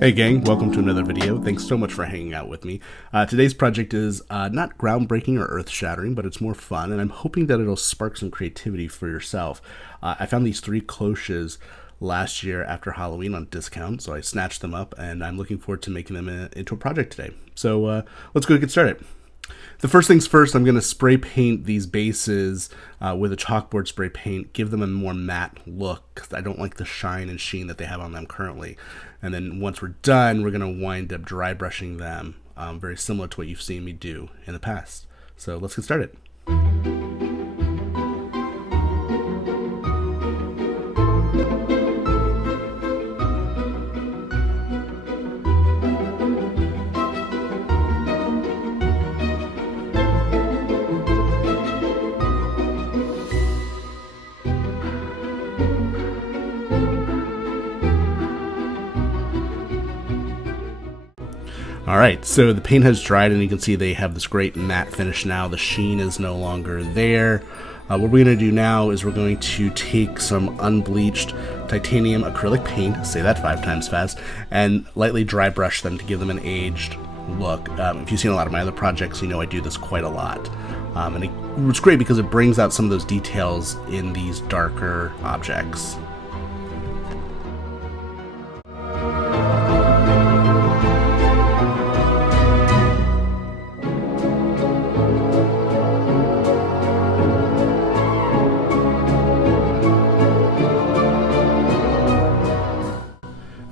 Hey gang, welcome to another video. Thanks so much for hanging out with me. Today's project is not groundbreaking or earth-shattering, but it's more fun, and I'm hoping that it'll spark some creativity for yourself. I found these 3 cloches last year after Halloween on discount, so I snatched them up, and I'm looking forward to making them into a project today. So let's go get started. The first things first, I'm going to spray paint these bases with a chalkboard spray paint, give them a more matte look, because I don't like the shine and sheen that they have on them currently. And then once we're done, we're going to wind up dry brushing them, very similar to what you've seen me do in the past. So let's get started. Alright, so the paint has dried and you can see they have this great matte finish now. The sheen is no longer there. What we're going to do now is we're going to take some unbleached titanium acrylic paint, say that 5 times fast, and lightly dry brush them to give them an aged look. If you've seen a lot of my other projects, you know I do this quite a lot. And it's great because it brings out some of those details in these darker objects.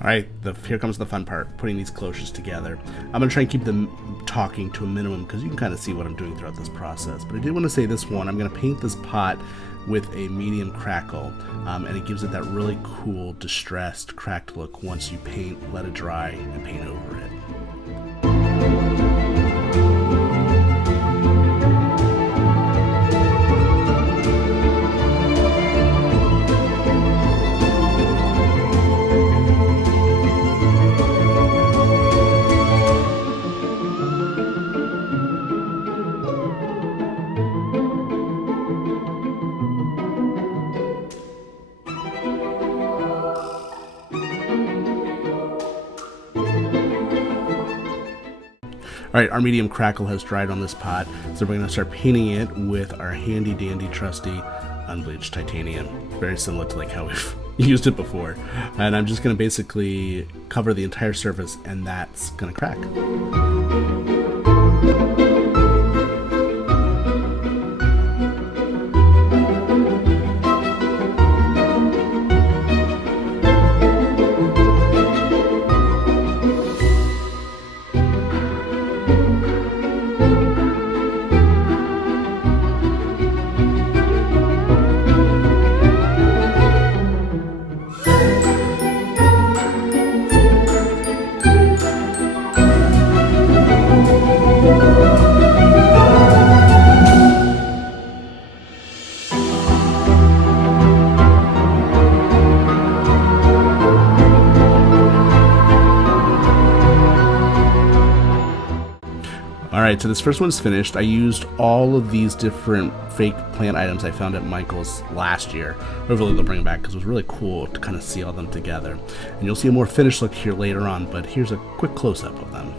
Alright, here comes the fun part, putting these cloches together. I'm going to try and keep them talking to a minimum because you can kind of see what I'm doing throughout this process. But I did want to say this one, I'm going to paint this pot with a medium crackle, and it gives it that really cool, distressed, cracked look once you paint, let it dry, and paint over it. Alright, our medium crackle has dried on this pot, so we're going to start painting it with our handy dandy trusty unbleached titanium. Very similar to like how we've used it before. And I'm just going to basically cover the entire surface and that's going to crack. Alright, so this first one's finished. I used all of these different fake plant items I found at Michael's last year. Hopefully they'll bring it back because it was really cool to kind of see all them together. And you'll see a more finished look here later on, but here's a quick close-up of them.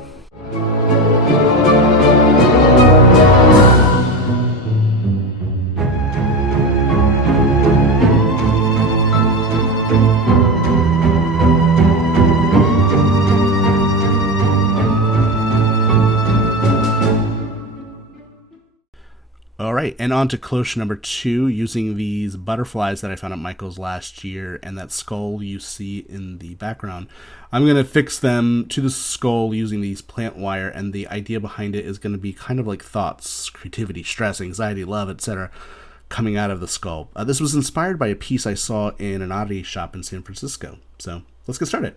Alright, and on to cloche number 2, using these butterflies that I found at Michael's last year and that skull you see in the background. I'm going to fix them to the skull using these plant wire, and the idea behind it is going to be kind of like thoughts, creativity, stress, anxiety, love, etc. coming out of the skull. This was inspired by a piece I saw in an oddity shop in San Francisco. So let's get started.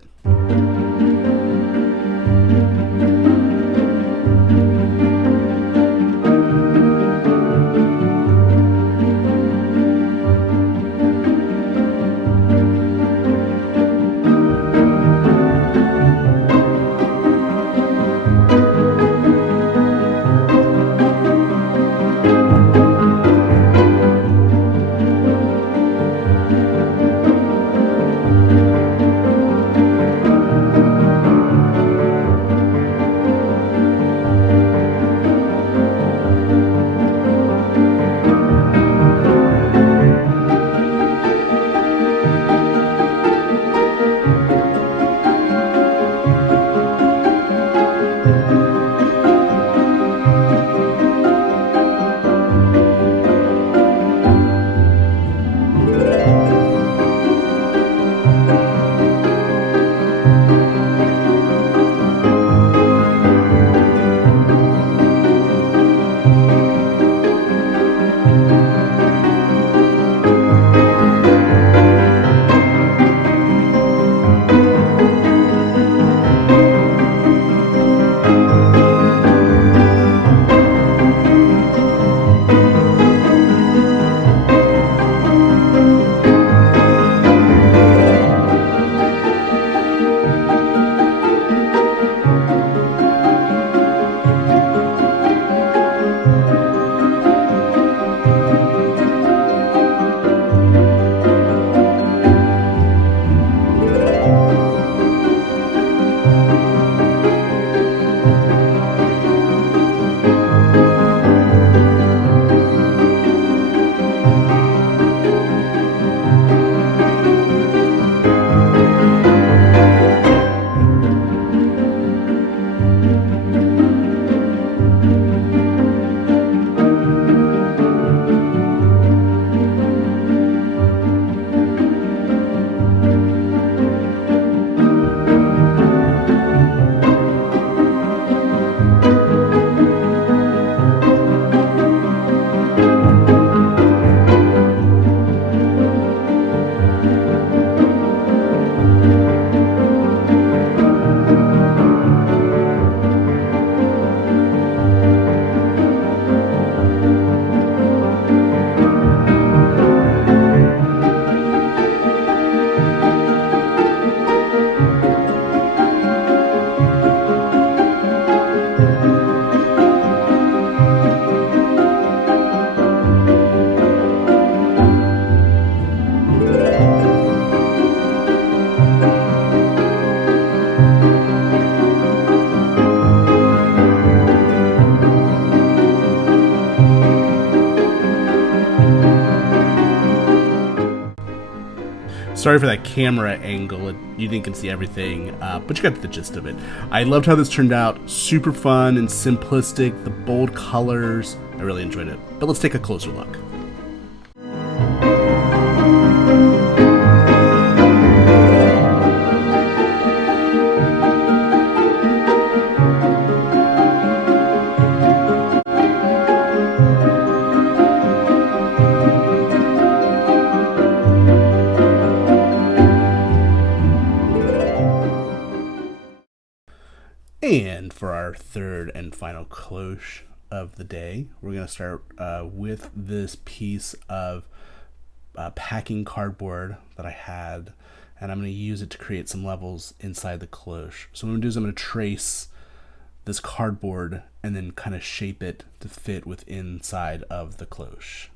Sorry for that camera angle. You didn't get to see everything, but you got the gist of it. I loved how this turned out. Super fun and simplistic. The bold colors. I really enjoyed it. But let's take a closer look. And for our third and final cloche of the day, we're going to start with this piece of packing cardboard that I had, and I'm going to use it to create some levels inside the cloche. So what I'm going to do is I'm going to trace this cardboard and then kind of shape it to fit with inside of the cloche.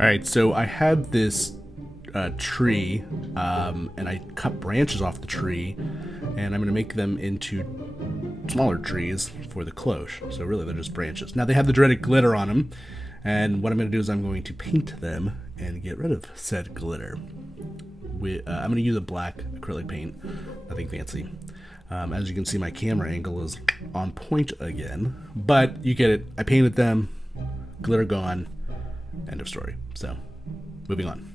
Alright, so I had this tree, and I cut branches off the tree, and I'm going to make them into smaller trees for the cloche. So really they're just branches. Now they have the dreaded glitter on them, and what I'm going to do is I'm going to paint them and get rid of said glitter. I'm going to use a black acrylic paint, nothing fancy. As you can see, my camera angle is on point again, but you get it. I painted them, glitter gone, end of story. So, moving on.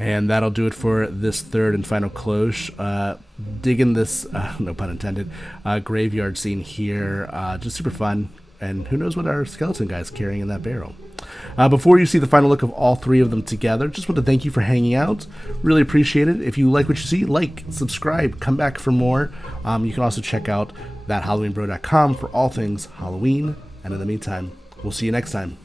And that'll do it for this third and final cloche. Digging this, no pun intended, graveyard scene here. Just super fun. And who knows what our skeleton guy's carrying in that barrel. Before you see the final look of all three of them together, just want to thank you for hanging out. Really appreciate it. If you like what you see, like, subscribe, come back for more. You can also check out thathalloweenbro.com for all things Halloween. And in the meantime, we'll see you next time.